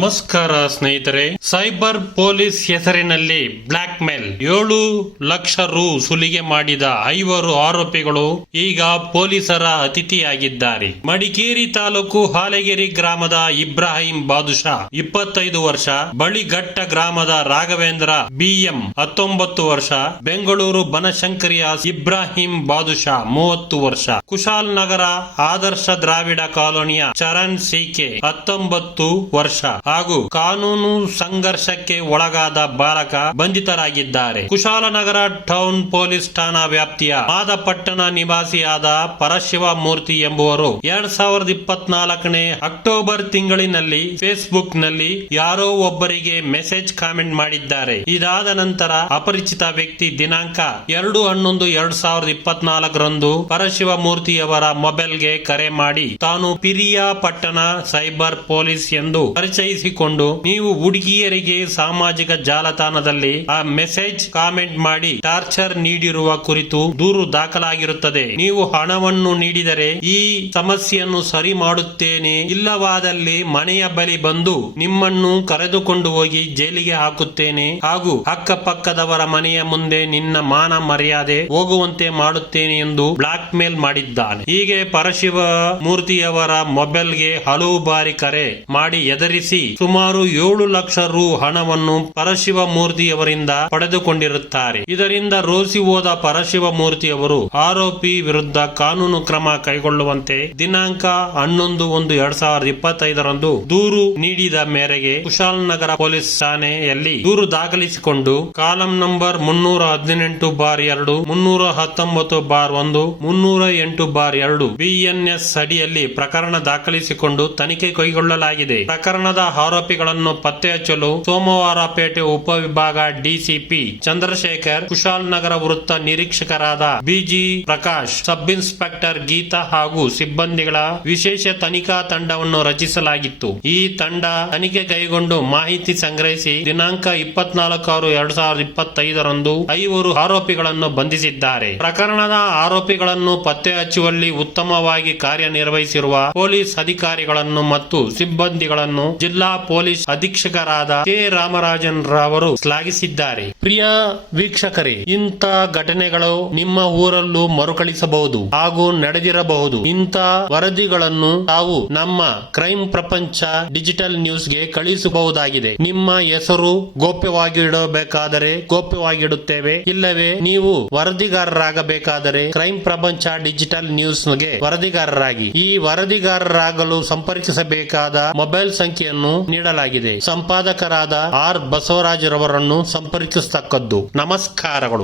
ನಮಸ್ಕಾರ ಸ್ನೇಹಿತರೆ. Cyber police ಹೆಸರಿನಲ್ಲಿ ಬ್ಲಾಕ್ ಮೇಲ್ 7 ಲಕ್ಷ ರು ಸುಲಿಗೆ ಮಾಡಿದ 5 ಆರೋಪಿಗಳು ಈಗ ಪೊಲೀಸರ ಅತಿಥಿಯಾಗಿದ್ದಾರೆ. ಮಡಿಕೇರಿ ತಾಲೂಕು ಹಾಲೆಗೇರಿ ಗ್ರಾಮದ ಇಬ್ರಾಹಿಂ ಬಾದುಷಾ 25 ವರ್ಷ, ಬಳಿಘಟ್ಟ ಗ್ರಾಮದ ರಾಘವೇಂದ್ರ BM 19 ವರ್ಷ, ಬೆಂಗಳೂರು ಬನಶಂಕರಿಯ ಇಬ್ರಾಹಿಂ ಬಾದುಷಾ 30 ವರ್ಷ, ಕುಶಾಲ್ ನಗರ ಆದರ್ಶ ದ್ರಾವಿಡ ಕಾಲೋನಿಯ ಚರಣ್ CK 19 ವರ್ಷ ಹಾಗೂ ಕಾನೂನು ಸಂಘರ್ಷಕ್ಕೆ ಒಳಗಾದ ಬಾಲಕ ಬಂಧಿತರಾಗಿದ್ದಾರೆ. ಕುಶಾಲನಗರ ಟೌನ್ ಪೊಲೀಸ್ ಠಾಣಾ ವ್ಯಾಪ್ತಿಯ ಮಾದಪಟ್ಟಣ ನಿವಾಸಿಯಾದ ಪರಶಿವ ಮೂರ್ತಿ ಎಂಬುವರು 2024 ಅಕ್ಟೋಬರ್ ತಿಂಗಳಿನಲ್ಲಿ ಫೇಸ್ಬುಕ್ ನಲ್ಲಿ ಯಾರೋ ಒಬ್ಬರಿಗೆ ಮೆಸೇಜ್ ಕಾಮೆಂಟ್ ಮಾಡಿದ್ದಾರೆ. ಇದಾದ ನಂತರ ಅಪರಿಚಿತ ವ್ಯಕ್ತಿ ದಿನಾಂಕ 2/11/2024 ಪರಶಿವ ಮೂರ್ತಿಯವರ ಮೊಬೈಲ್ಗೆ ಕರೆ ಮಾಡಿ ತಾನು ಪಿರಿಯಾಪಟ್ಟಣ ಸೈಬರ್ ಪೊಲೀಸ್ ಎಂದು ಪರಿಚಯಿಸಿಕೊಂಡು ನೀವು ಹುಡುಗಿಯರಿಗೆ ಸಾಮಾಜಿಕ ಜಾಲತಾಣದಲ್ಲಿ ಆ ಮೆಸೇಜ್ ಕಾಮೆಂಟ್ ಮಾಡಿ ಟಾರ್ಚರ್ ನೀಡಿರುವ ಕುರಿತು ದೂರು ದಾಖಲಾಗಿರುತ್ತದೆ. ನೀವು ಹಣವನ್ನು ನೀಡಿದರೆ ಈ ಸಮಸ್ಯೆಯನ್ನು ಸರಿ ಮಾಡುತ್ತೇನೆ, ಇಲ್ಲವಾದಲ್ಲಿ ಮನೆಯ ಬಳಿ ಬಂದು ನಿಮ್ಮನ್ನು ಕರೆದುಕೊಂಡು ಹೋಗಿ ಜೈಲಿಗೆ ಹಾಕುತ್ತೇನೆ ಹಾಗೂ ಅಕ್ಕಪಕ್ಕದವರ ಮನೆಯ ಮುಂದೆ ನಿನ್ನ ಮಾನ ಮರ್ಯಾದೆ ಹೋಗುವಂತೆ ಮಾಡುತ್ತೇನೆ ಎಂದು ಬ್ಲಾಕ್ ಮೇಲ್ ಮಾಡಿದ್ದಾನೆ. ಹೀಗೆ ಪರಶಿವ ಮೂರ್ತಿಯವರ ಮೊಬೈಲ್ಗೆ ಹಲವು ಬಾರಿ ಕರೆ ಮಾಡಿ ಎದುರಿಸಿ ಸುಮಾರು 7 ಲಕ್ಷ ರು ಹಣವನ್ನು ಪರಶಿವ ಮೂರ್ತಿಯವರಿಂದ ಪಡೆದುಕೊಂಡಿರುತ್ತಾರೆ. ಇದರಿಂದ ರೋಸಿ ಹೋದ ಪರಶಿವ ಮೂರ್ತಿಯವರು ಆರೋಪಿ ವಿರುದ್ಧ ಕಾನೂನು ಕ್ರಮ ಕೈಗೊಳ್ಳುವಂತೆ ದಿನಾಂಕ 11/1/2025 ದೂರು ನೀಡಿದ ಮೇರೆಗೆ ಕುಶಾಲನಗರ ಪೊಲೀಸ್ ಠಾಣೆಯಲ್ಲಿ ದೂರು ದಾಖಲಿಸಿಕೊಂಡು ಕಾಲಂ ನಂಬರ್ 318/2, 319/1, 308/2 BNS ಅಡಿಯಲ್ಲಿ ಪ್ರಕರಣ ದಾಖಲಿಸಿಕೊಂಡು ತನಿಖೆ ಕೈಗೊಳ್ಳಲಾಗಿದೆ. ಪ್ರಕರಣದ ಆರೋಪಿಗಳನ್ನು ಪತ್ತೆ ಹಚ್ಚಲು ಸೋಮವಾರಪೇಟೆ ಉಪವಿಭಾಗ DCP ಚಂದ್ರಶೇಖರ್, ಕುಶಾಲನಗರ ವೃತ್ತ ನಿರೀಕ್ಷಕರಾದ BG Prakash, sub inspector Geetha ಹಾಗೂ ಸಿಬ್ಬಂದಿಗಳ ವಿಶೇಷ ತನಿಖಾ ತಂಡವನ್ನು ರಚಿಸಲಾಗಿತ್ತು. ಈ ತಂಡ ತನಿಖೆ ಕೈಗೊಂಡು ಮಾಹಿತಿ ಸಂಗ್ರಹಿಸಿ ದಿನಾಂಕ 24/6/2025 5 ಆರೋಪಿಗಳನ್ನು ಬಂಧಿಸಿದ್ದಾರೆ. ಪ್ರಕರಣದ ಆರೋಪಿಗಳನ್ನು ಪತ್ತೆ ಹಚ್ಚುವಲ್ಲಿ ಉತ್ತಮವಾಗಿ ಕಾರ್ಯನಿರ್ವಹಿಸಿರುವ ಪೊಲೀಸ್ ಅಧಿಕಾರಿಗಳನ್ನು ಮತ್ತು ಸಿಬ್ಬಂದಿಗಳನ್ನು ಜಿಲ್ಲಾ ಪೊಲೀಸ್ ಅಧೀಕ್ಷಕರಾದ K ರಾಮರಾಜನ್ ರವರು ಶ್ಲಾಘಿಸಿದ್ದಾರೆ. ಪ್ರಿಯ ವೀಕ್ಷಕರೇ, ಇಂಥ ಘಟನೆಗಳು ನಿಮ್ಮ ಊರಲ್ಲೂ ಮರುಕಳಿಸಬಹುದು ಹಾಗೂ ನಡೆದಿರಬಹುದು. ಇಂಥ ವರದಿಗಳನ್ನು ತಾವು ನಮ್ಮ ಕ್ರೈಮ್ ಪ್ರಪಂಚ ಡಿಜಿಟಲ್ ನ್ಯೂಸ್ಗೆ ಕಳಿಸಬಹುದಾಗಿದೆ. ನಿಮ್ಮ ಹೆಸರು ಗೋಪ್ಯವಾಗಿಡಬೇಕಾದರೆ ಗೋಪ್ಯವಾಗಿಡುತ್ತೇವೆ, ಇಲ್ಲವೇ ನೀವು ವರದಿಗಾರರಾಗಬೇಕಾದರೆ ಕ್ರೈಮ್ ಪ್ರಪಂಚ ಡಿಜಿಟಲ್ ನ್ಯೂಸ್ಗೆ ವರದಿಗಾರರಾಗಿ. ಈ ವರದಿಗಾರರಾಗಲು ಸಂಪರ್ಕಿಸಬೇಕಾದ ಮೊಬೈಲ್ ಸಂಖ್ಯೆಯನ್ನು ನೀಡಲಾಗಿದೆ. ಸಂಪಾದಕರಾದ R ಬಸವರಾಜ್ ರವರನ್ನು ಸಂಪರ್ಕಿಸತಕ್ಕದ್ದು. ನಮಸ್ಕಾರಗಳು.